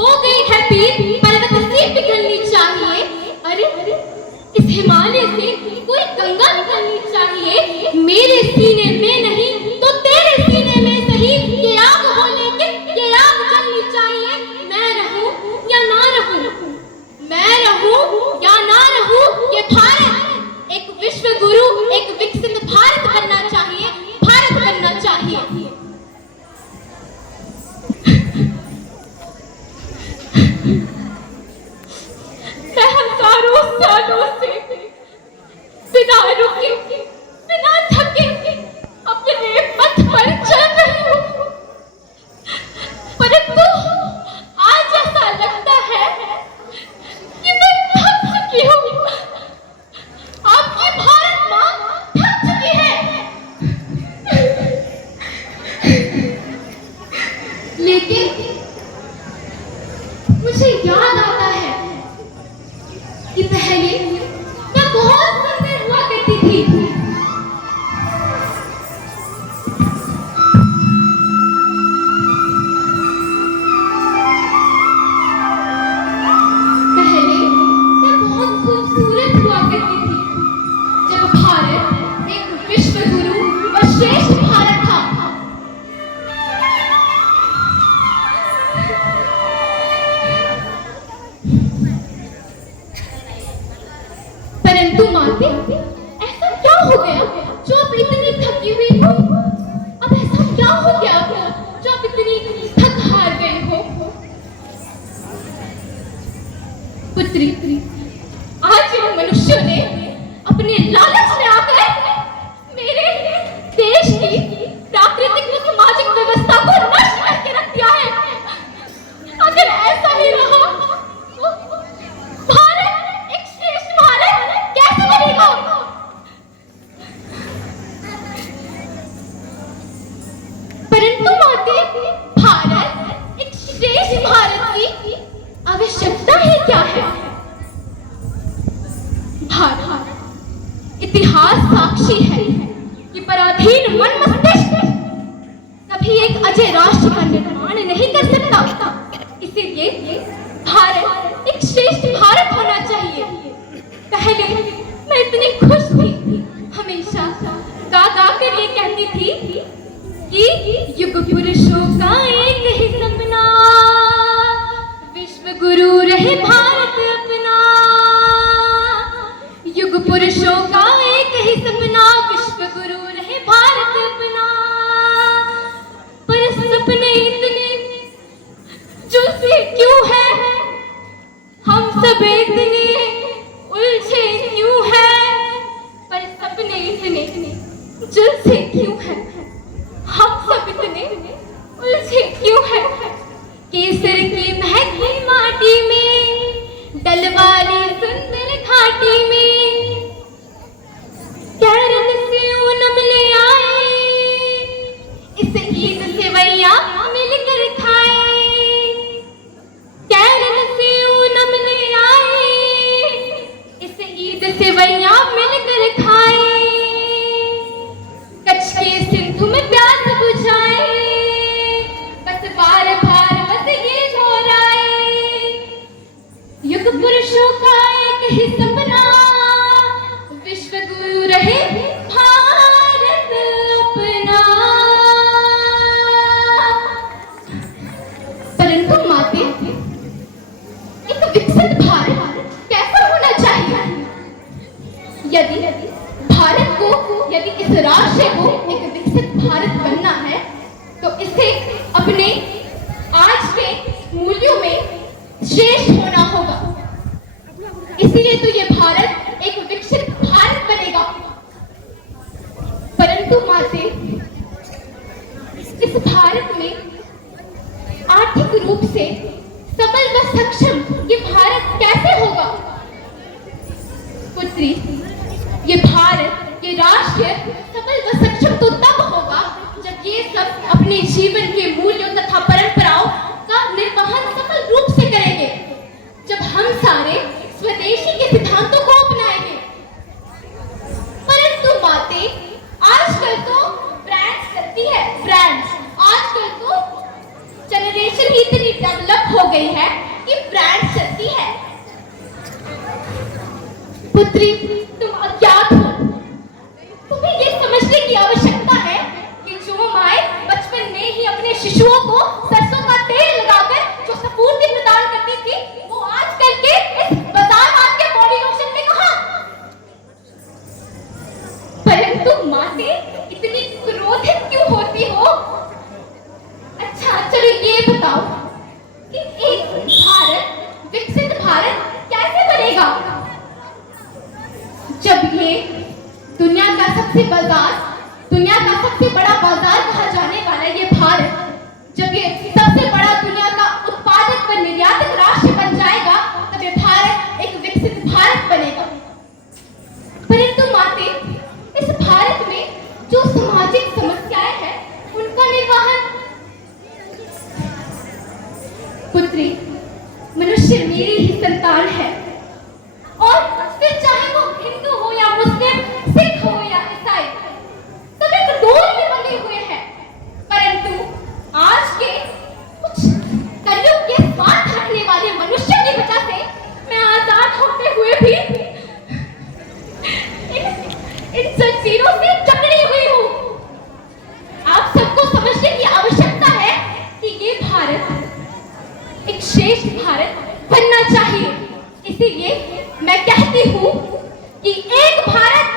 हो गई है पीर, पर्वत से पिघलनी चाहिए। अरे इस हिमालय से कोई गंगा निकलनी चाहिए। मेरे सीने में नहीं तो तेरे सीने में सही, ये आग हो लेकिन ये आग जलनी चाहिए। मैं रहूं या ना रहूं, मैं रहूं या ना रहूं, ये भारत एक विश्व गुरु, एक विकसित भारत बनना चाहिए, भारत बनना चाहिए। मैं हजारों सालों से बिना रुके, बिना थके अपने पथ पर चल रही हूँ, परंतु आज ऐसा लगता है कि मैं थक चुकी हूँ। आपकी भारत माँ थक चुकी है। लेकिन मुझे याद आता है कि पहले मैं बहुत सुंदर हुआ करती थी। पहले मैं बहुत खूबसूरत हुआ करती थी, जब भारत एक विश्व गुरु व श्रेष्ठ भारत था। परंतु माते, ऐसा क्या हो गया जो अब इतनी थकी हुई हो? अब ऐसा क्या हो गया जो अब इतनी थक हार गई हो? पुत्री, आज इन मनुष्यों ने अपने लालच में आकर मेरे देश की प्राकृतिक व सामाजिक व्यवस्था को नष्ट करके रख दिया है। अगर ऐसा ही रहा तो भारत एक श्रेष्ठ भारत कैसे बनेगा? परंतु माते, भारत एक श्रेष्ठ भारत की आवश्यकता ही क्या है? भारत इतिहास साक्षी है कि पराधीन मन मस्तिष्क कभी एक अजय राष्ट्र का निर्माण नहीं कर सकता। इसीलिए भारत एक श्रेष्ठ भारत होना चाहिए। पहले मैं इतनी खुश थी, हमेशा गा गा कर ये कहती थी कि युग पुरुषों का एक ही सपना, विश्व गुरु रहे भारत अपना। युग पुरुषों का एक ही सपना, विश्व गुरु रहे भारत अपना। पर सपने इतने जुल्फे क्यों है, हम सब इतने उलझे क्यों है? पर सपने इतने जुल्फे क्यों है, हम सब इतने उलझे क्यों है? केसर की महकी माटी में, डलवाली सुंदर घाटी में, केरल से ओनम ले आए, इस ईद सेवैया मिलकर खाए। केरल से ओनम ले आए, इस ईद सेवैया मिलकर खाए। कच्छ के सिंधु में प्यास बुझाए, बस बार बार बस ये दोहराए। युग पुरुषों का एक ही सपना, विश्व गुरु रहे भारत अपना। परंतु माते, एक विकसित भारत कैसा होना चाहिए? यदि भारत को, यदि इस राष्ट्र को एक विकसित भारत बनना है तो इसे अपने आज के मूल्यों में श्रेष्ठ होना होगा। इसीलिए तो ये भारत एक विकसित भारत बनेगा। परंतु माते, इस भारत में आर्थिक रूप से सबल व सक्षम ये भारत कैसे होगा? पुत्री, ये भारत, ये राष्ट्र सबल व सक्षम तो तब होगा जब ये सब अपने जीवन के मूल्यों तथा परंपराओं का निर्वहन सफल रूप से करेंगे, जब हम सारे स्वदेशी के सिद्धांतों को अपनाएंगे। परंतु माते, आजकल तो ब्रांड्स करती है, ब्रांड्स आजकल तो जनरेशन ही इतनी डेवलप हो गई है शिशुओं को सरसों का तेल लगाकर जो स्फूर्ति प्रदान करती थी, वो आजकल के इस बाजारवाद के बॉडी लोशन में कहां? परंतु माते इतनी क्रोधित क्यों होती हो? अच्छा चलो ये बताओ कि एक भारत, विकसित भारत कैसे बनेगा जब ये दुनिया का सबसे बड़ा बाजार कहा जाने वाला ये भारत, जब ये सबसे बड़ा दुनिया का उत्पादक व निर्यातक राष्ट्र बन जाएगा, तब ये भारत एक विकसित भारत बनेगा। परंतु माते, इस भारत में जो सामाजिक समस्याएं हैं, उनका निर्वहन पुत्री, मनुष्य मेरी ही संतान है, और फिर चाहे वो हिंदू हो या मुस्लिम, सिख हो या ईसाई, सब एक डोर में बंधे हुए हैं। परंतु आज के कुछ कलयुग के स्वार्थ रखने वाले मनुष्य की वजह से मैं आजाद होते हुए भी इन जंजीरों से जकड़ी हुई हूँ। आप सबको समझने की आवश्यकता है कि ये भारत एक श्रेष्ठ भारत बनना चाहिए। इसीलिए मैं कहती हूँ कि एक भारत